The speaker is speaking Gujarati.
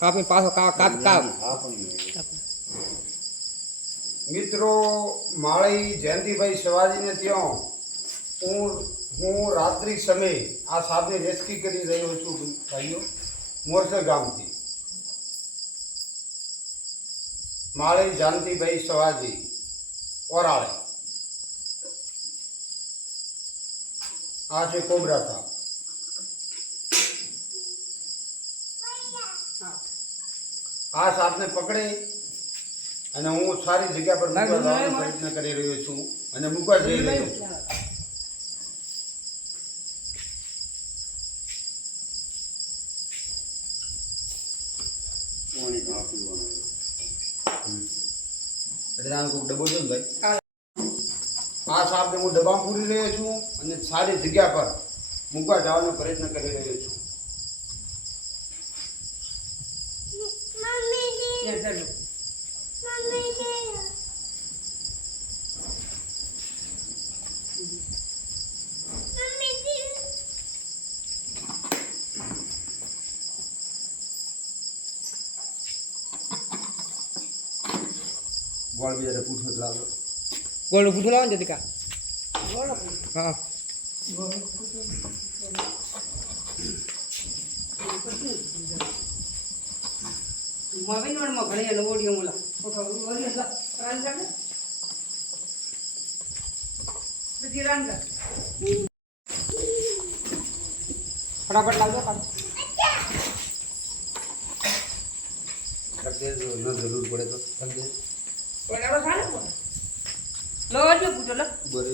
કાપી પાછો કાપ મિત્રો માળી જયંતિભાઈ શિવાજીને ત્યાં હું રાત્રિ સમયે આ સાપને રેસ્ક્યુ કરી રહ્યો છું ભાઈઓ મોરસર ગામથી માળી જયંતિભાઈ શિવાજી ઓરાળે આ છે કોબરા સાપ આ સાપને પકડી અને હું સારી જગ્યા પર મૂકવા જવાનો પ્રયત્ન કરી રહ્યો છું અને મૂકવા જઈ રહ્યો છું ડબ્બો છે ને ભાઈ આ સાપને હું ડબ્બામાં પૂરી રહ્યો છું અને સારી જગ્યા પર મૂકવા જવાનો પ્રયત્ન કરી રહ્યો છું ગોળ બીજા પૂછો લાવો ગોળ પૂછો લાવો ને દીકા હા મોબાઈલમાં ઘણી નવોડીઓ મોલા ફોટો ઓરિયલા રાન જાને પછી રાન કર ફટાફટ લાવજો જરૂર પડે તો પણ એવો થાય ને લો જો પૂછો લો બરે